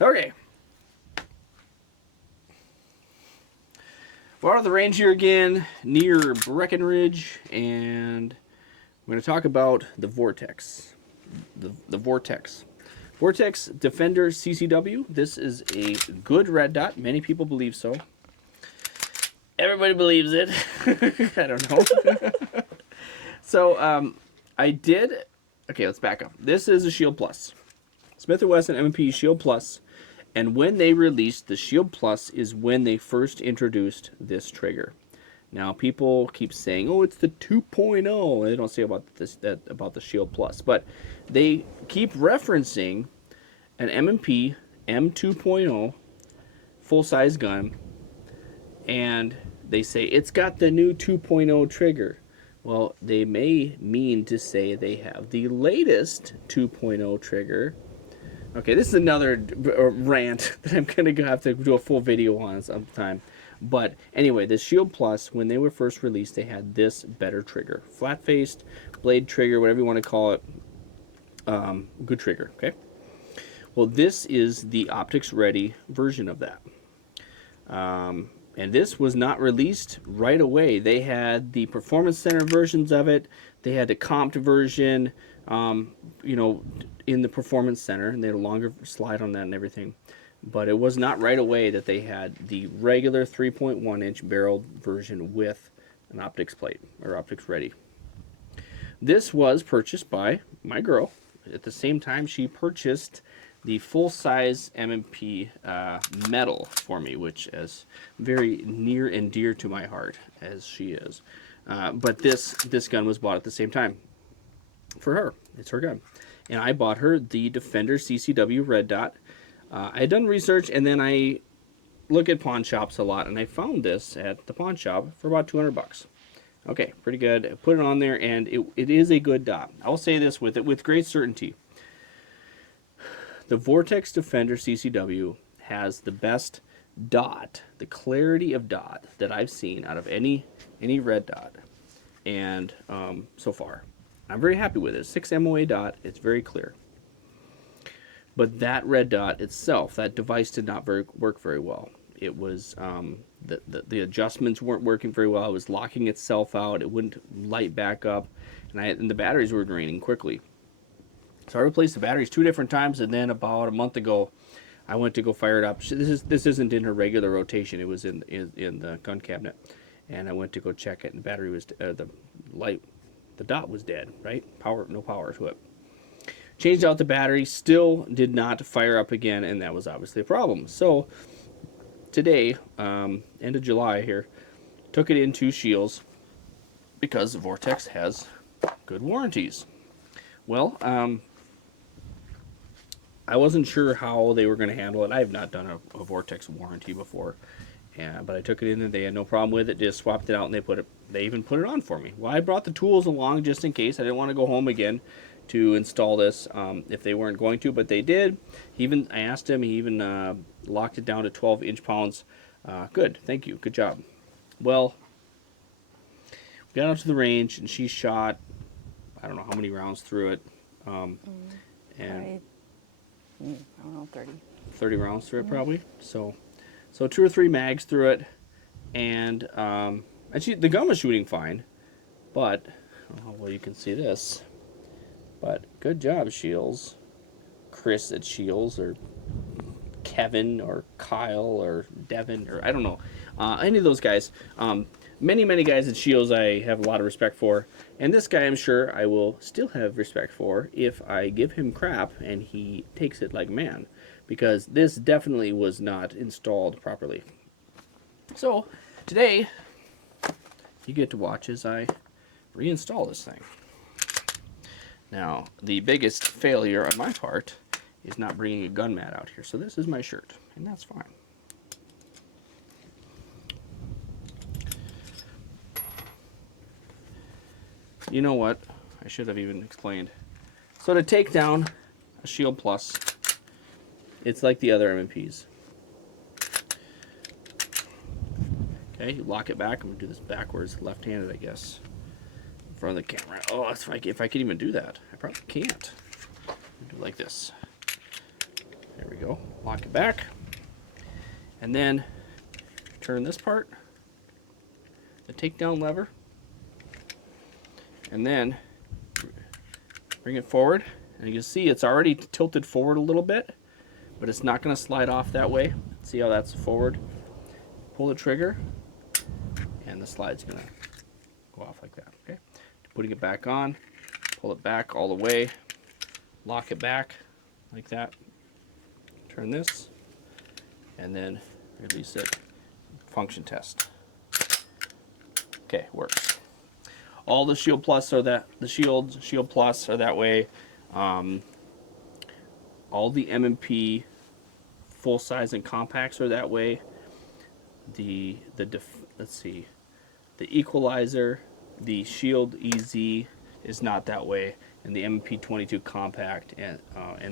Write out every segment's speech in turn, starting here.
Okay. We're out of the range here again, near Breckenridge, and we're going to talk about the Vortex. The Vortex. Vortex Defender CCW. This is a good red dot. Many people believe so. Everybody believes it. I don't know. So, I did... Okay, let's back up. This is a Shield Plus. Smith & Wesson M&P Shield Plus. And when they released the Shield Plus is when they first introduced this trigger. Now, people keep saying, oh, it's the 2.0. They don't say about about the Shield Plus. But they keep referencing an M&P M2.0 full-size gun. And they say, it's got the new 2.0 trigger. Well, they may mean to say they have the latest 2.0 trigger. Okay, this is another rant that I'm going to have to do a full video on sometime. But anyway, the Shield Plus, when they were first released, they had this better trigger. Flat-faced, blade trigger, whatever you want to call it. Good trigger, okay? Well, this is the optics-ready version of that. And this was not released right away. They had the Performance Center versions of it. They had the comped version, you know, in the Performance Center. And they had a longer slide on that and everything. But it was not right away that they had the regular 3.1-inch barreled version with an optics plate, or optics ready. This was purchased by my girl. At the same time, she purchased the full-size M&P metal for me, which is very near and dear to my heart, as she is. But this gun was bought at the same time for her. It's her gun. And I bought her the Defender CCW Red Dot. I had done research, and then I look at pawn shops a lot, and I found this at the pawn shop for about 200 bucks. Okay, pretty good. I put it on there, and it is a good dot. I'll say this with great certainty. The Vortex Defender CCW has the best dot, the clarity of dot that I've seen out of any red dot, and so far. I'm very happy with it. 6 MOA dot, it's very clear. But that red dot itself, that device did not work very well. It was, the adjustments weren't working very well. It was locking itself out. It wouldn't light back up, and the batteries were draining quickly. So I replaced the batteries 2 different times, and then about a month ago, I went to go fire it up. This isn't in her regular rotation. It was in the gun cabinet, and I went to go check it, and the battery was the dot was dead. Right, no power to it. Changed out the battery, still did not fire up again, and that was obviously a problem. So today, end of July here, took it into Shields because Vortex has good warranties. Well, I wasn't sure how they were going to handle it. I have not done a Vortex warranty before, but I took it in and they had no problem with it. Just swapped it out and they even put it on for me. Well, I brought the tools along just in case. I didn't want to go home again to install this if they weren't going to, but they did. I asked him. He even locked it down to 12 inch-pounds. Good, thank you, good job. Well, we got out to the range and she shot, I don't know how many rounds through it. And I don't know, 30. 30 rounds through it probably. So 2 or 3 mags through it, and the gun was shooting fine, but I don't know how well you can see this. But good job, Shields. Chris at Shields, or Kevin, or Kyle, or Devin, or I don't know, any of those guys. Many guys at Shields I have a lot of respect for, and this guy I'm sure I will still have respect for if I give him crap and he takes it like a man, because this definitely was not installed properly. So today you get to watch as I reinstall this thing. Now, the biggest failure on my part is not bringing a gun mat out here, so this is my shirt, and that's fine. You know what? I should have even explained. So to take down a Shield Plus, it's like the other M&Ps. Okay, you lock it back. I'm going to do this backwards, left-handed, I guess, in front of the camera. Oh, if I can even do that. I probably can't. Do it like this. There we go. lock it back, and then turn this part, the takedown lever, and then bring it forward. And you can see it's already tilted forward a little bit, but it's not going to slide off that way. See how that's forward? Pull the trigger, and the slide's going to go off like that. Okay, putting it back on, pull it back all the way, lock it back like that, turn this, and then release it. Function test. Okay, works. All the Shield Plus are that, the Shield Plus are that way. All the M&P full size and compacts are that way. Let's see, the Equalizer, the Shield EZ is not that way, and the M&P 22 compact and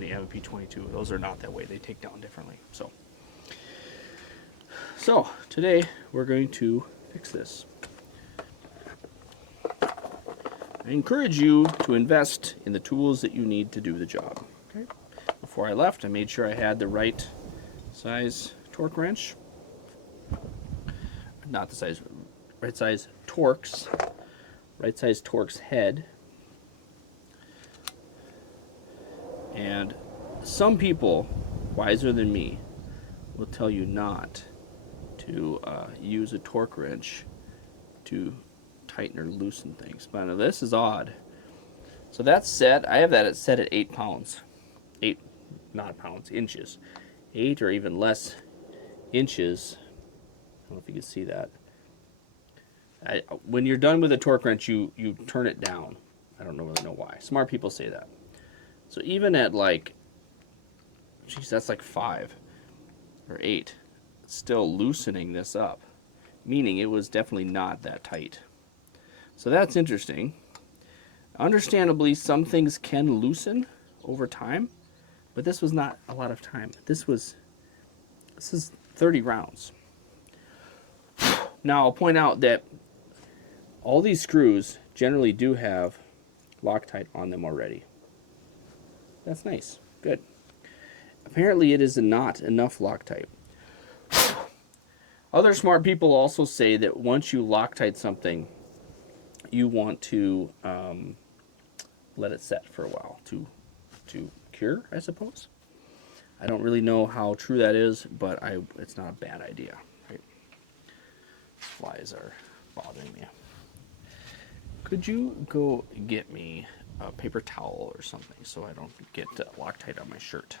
the M&P 22, those are not that way. They take down differently. So today we're going to fix this. I encourage you to invest in the tools that you need to do the job. Okay. Before I left, I made sure I had the right size torque wrench. Not the size, right size Torx. Right size Torx head. And some people, wiser than me, will tell you not to use a torque wrench to tighten or loosen things. But now this is odd. So that's set. I have that set at 8 pounds. 8, not pounds, inches. 8 or even less inches. I don't know if you can see that. When you're done with a torque wrench, you turn it down. I don't really know why. Smart people say that. So even at like, geez, that's like 5 or 8, it's still loosening this up, meaning it was definitely not that tight. So that's interesting. Understandably, some things can loosen over time, but this was not a lot of time. This is 30 rounds. Now I'll point out that all these screws generally do have Loctite on them already. That's nice. Good. Apparently it is not enough Loctite. Other smart people also say that once you Loctite something, you want to let it set for a while to cure, I suppose. I don't really know how true that is, but it's not a bad idea. Right? Flies are bothering me. Could you go get me a paper towel or something so I don't get Loctite on my shirt?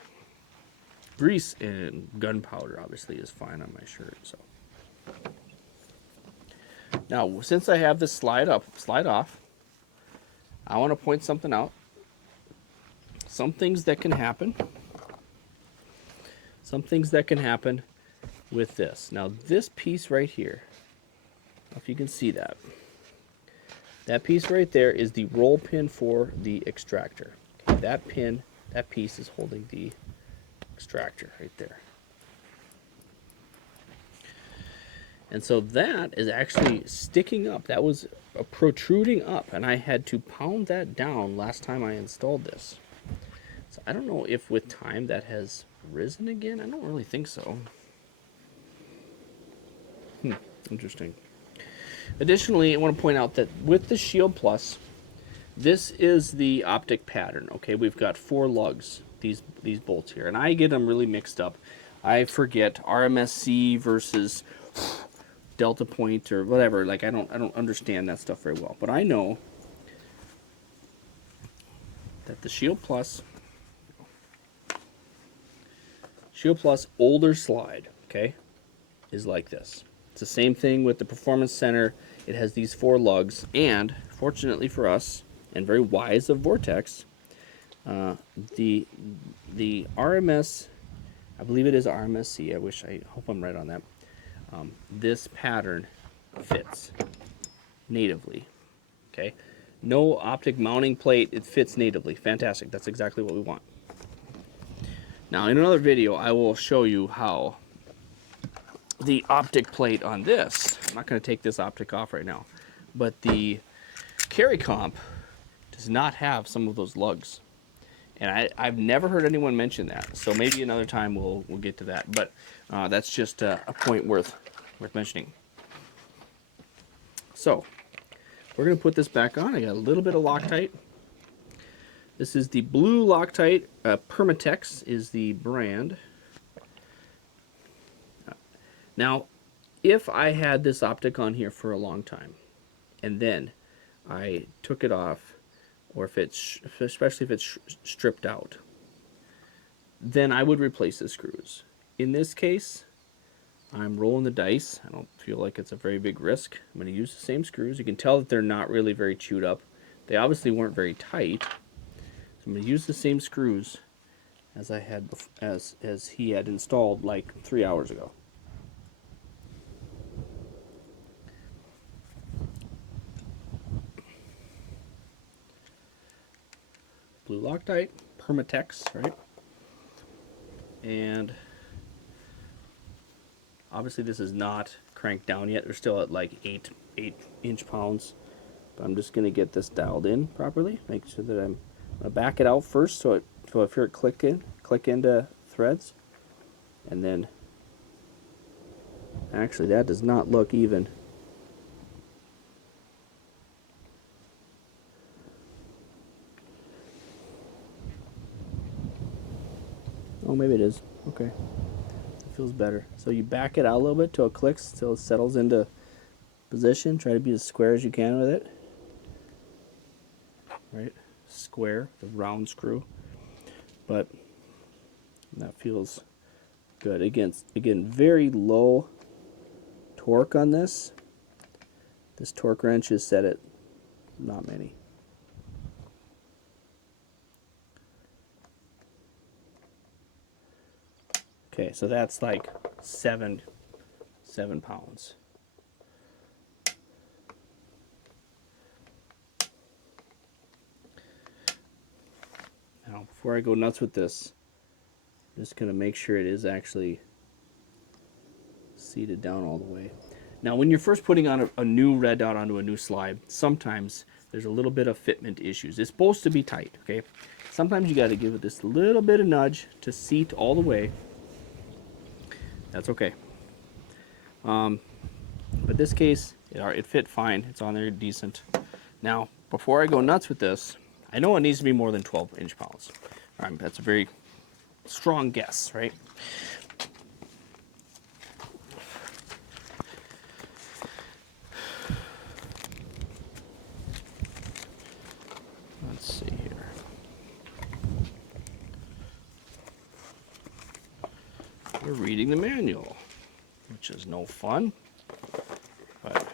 Grease and gunpowder obviously is fine on my shirt. So now, since I have this slide off, I want to point something out. Some things that can happen. Some things that can happen with this. Now, this piece right here, if you can see that. That piece right there is the roll pin for the extractor. Okay, that piece is holding the extractor right there. And so that is actually sticking up. That was protruding up, and I had to pound that down last time I installed this. So I don't know if with time that has risen again. I don't really think so. Interesting. Additionally, I want to point out that with the Shield Plus, this is the optic pattern. Okay, we've got 4 lugs, these bolts here, and I get them really mixed up. I forget RMSC versus Delta Point or whatever. Like I don't understand that stuff very well, but I know that the Shield Plus older slide, okay, is like this. It's the same thing with the Performance Center. It has these 4 lugs, and fortunately for us, and very wise of Vortex, the RMS, I believe it is RMSC. I hope I'm right on that. This pattern fits natively. Okay, no optic mounting plate. It fits natively. Fantastic. That's exactly what we want. Now, in another video, I will show you how the optic plate on this, I'm not going to take this optic off right now, but the carry comp does not have some of those lugs. And I've never heard anyone mention that. So maybe another time we'll get to that. But that's just a point worth mentioning. So we're going to put this back on. I got a little bit of Loctite. This is the blue Loctite. Permatex is the brand. Now, if I had this optic on here for a long time, and then I took it off, or especially if it's stripped out, then I would replace the screws. In this case, I'm rolling the dice. I don't feel like it's a very big risk. I'm going to use the same screws. You can tell that they're not really very chewed up. They obviously weren't very tight. So I'm going to use the same screws as I had as he had installed like 3 hours ago. Blue Loctite, Permatex, right? And obviously this is not cranked down yet. They're still at like 8 inch-pounds. But I'm just going to get this dialed in properly. Make sure that I'm going to back it out first so I hear it click into threads. And then, actually that does not look even. Oh, maybe it is. Okay. It feels better. So you back it out a little bit till it clicks, till it settles into position. Try to be as square as you can with it. Right? Square, the round screw. But that feels good. Again, very low torque on this. This torque wrench is set at not many. Okay, so that's like 7 pounds. Now, before I go nuts with this, I'm just going to make sure it is actually seated down all the way. Now, when you're first putting on a new red dot onto a new slide, sometimes there's a little bit of fitment issues. It's supposed to be tight, okay? Sometimes you got to give it this little bit of nudge to seat all the way. That's okay. But this case, it fit fine. It's on there decent. Now, before I go nuts with this, I know it needs to be more than 12 inch-pounds. That's a very strong guess, right? Let's see here. We're reading the manual, which is no fun, but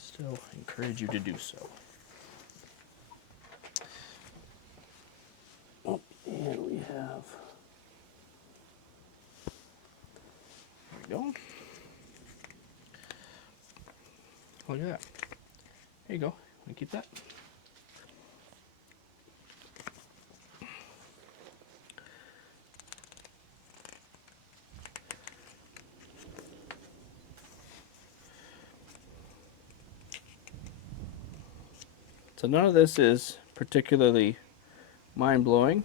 still encourage you to do so. Oh, and we have, there we go. Look at that. There you go. Want to keep that? So none of this is particularly mind-blowing.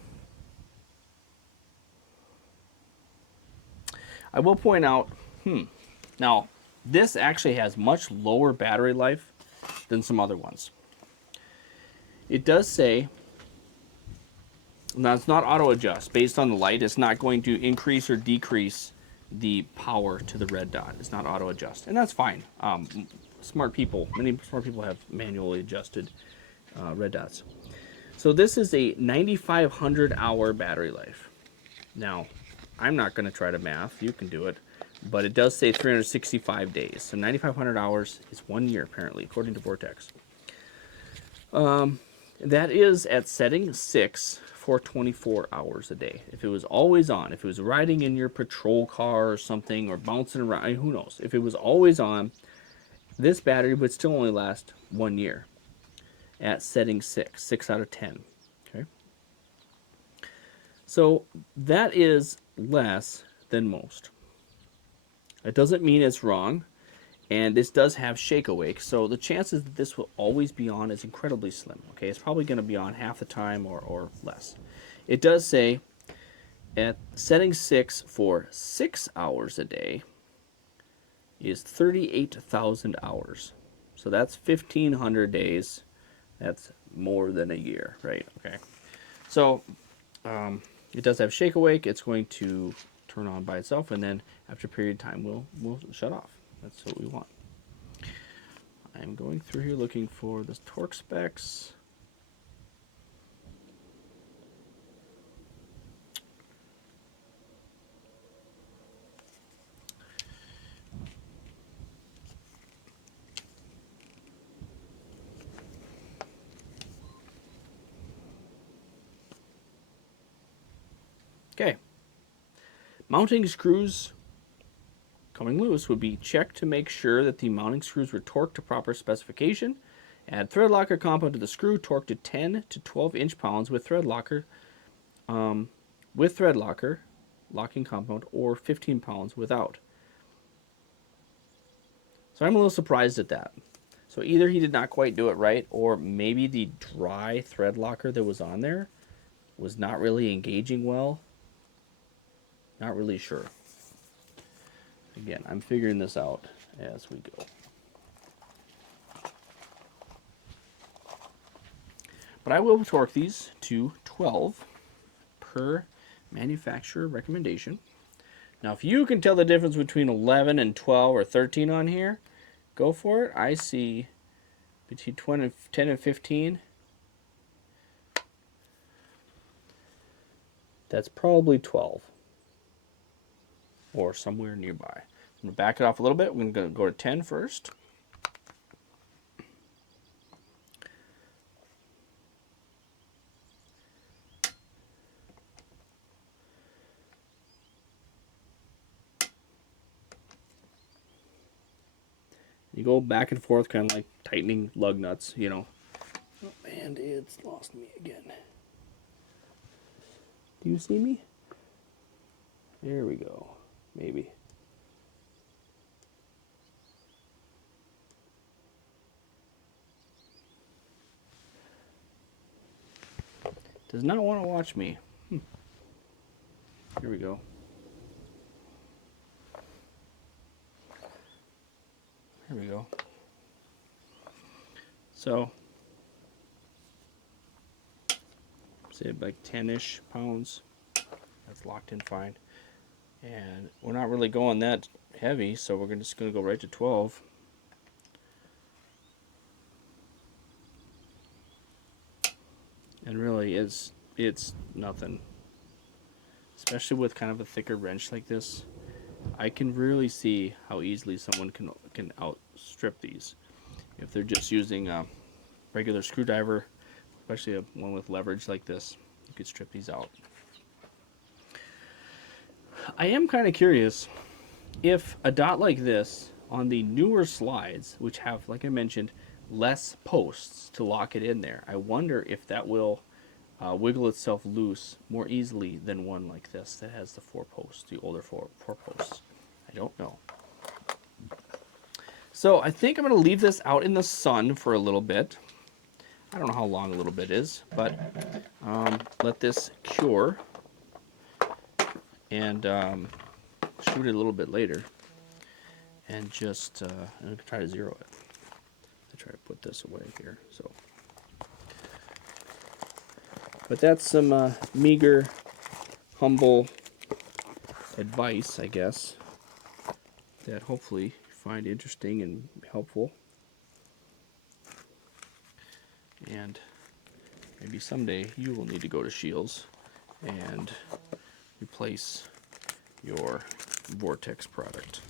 I will point out, now this actually has much lower battery life than some other ones. It does say, now it's not auto adjust. Based on the light, it's not going to increase or decrease the power to the red dot. It's not auto adjust, and that's fine. Many smart people have manually adjusted red dots. So this is a 9,500 hour battery life. Now, I'm not going to try to math. You can do it. But it does say 365 days. So 9,500 hours is 1 year, apparently, according to Vortex. That is at setting 6 for 24 hours a day. If it was always on, if it was riding in your patrol car or something, or bouncing around, who knows. If it was always on, this battery would still only last 1 year at setting 6 out of 10. Okay. So that is less than most. It doesn't mean it's wrong. And this does have shake awake, so the chances that this will always be on is incredibly slim. Okay, it's probably going to be on half the time or less. It does say at setting 6 for 6 hours a day is 38,000 hours. So that's 1,500 days. That's more than a year, right? Okay. So it does have shake awake. It's going to turn on by itself, and then after a period of time, we'll shut off. That's what we want. I'm going through here looking for the torque specs. Okay. Mounting screws coming loose would be checked to make sure that the mounting screws were torqued to proper specification. Add thread locker compound to the screw, torque to 10 to 12 inch-pounds with thread locker locking compound, or 15 pounds without. So I'm a little surprised at that. So either he did not quite do it right, or maybe the dry thread locker that was on there was not really engaging well. Not really sure. Again, I'm figuring this out as we go. But I will torque these to 12 per manufacturer recommendation. Now, if you can tell the difference between 11 and 12 or 13 on here, go for it. I see between 10 and 15. That's probably 12 or somewhere nearby. I'm going to back it off a little bit. We're going to go to 10 first. You go back and forth, kind of like tightening lug nuts, you know. And it's lost me again. Do you see me? There we go. Maybe. Does not want to watch me. Here we go. Here we go. So, say like 10-ish pounds. That's locked in fine. And we're not really going that heavy, so we're just going to go right to 12. And really, it's nothing. Especially with kind of a thicker wrench like this. I can really see how easily someone can outstrip these. If they're just using a regular screwdriver, especially one with leverage like this, you could strip these out. I am kind of curious if a dot like this on the newer slides, which have, like I mentioned, less posts to lock it in there, I wonder if that will wiggle itself loose more easily than one like this that has the 4 posts, the older four posts. I don't know. So I think I'm going to leave this out in the sun for a little bit. I don't know how long a little bit is, but let this cure and shoot it a little bit later, and just I'm try to zero it. I try to put this away here. So, but that's some meager, humble advice, I guess, that hopefully you find interesting and helpful. And maybe someday you will need to go to Shields and replace your Vortex product.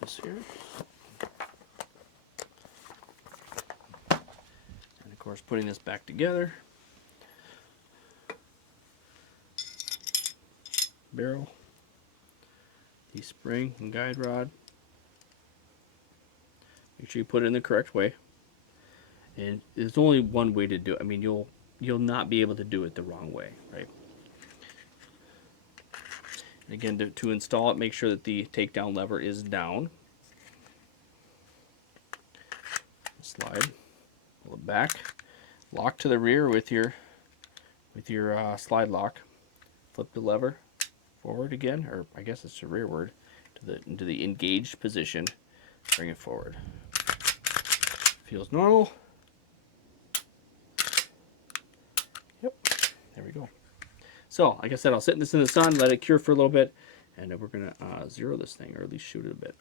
This here. And of course, putting this back together. Barrel, the spring and guide rod. Make sure you put it in the correct way. And there's only one way to do it. I mean, you'll not be able to do it the wrong way, right? Again, to install it, make sure that the takedown lever is down. Slide, pull it back, lock to the rear with your slide lock. Flip the lever forward again, or I guess it's the rearward, into the engaged position. Bring it forward. Feels normal. Yep, there we go. So, like I said, I'll sit this in the sun, let it cure for a little bit, and then we're gonna zero this thing, or at least shoot it a bit.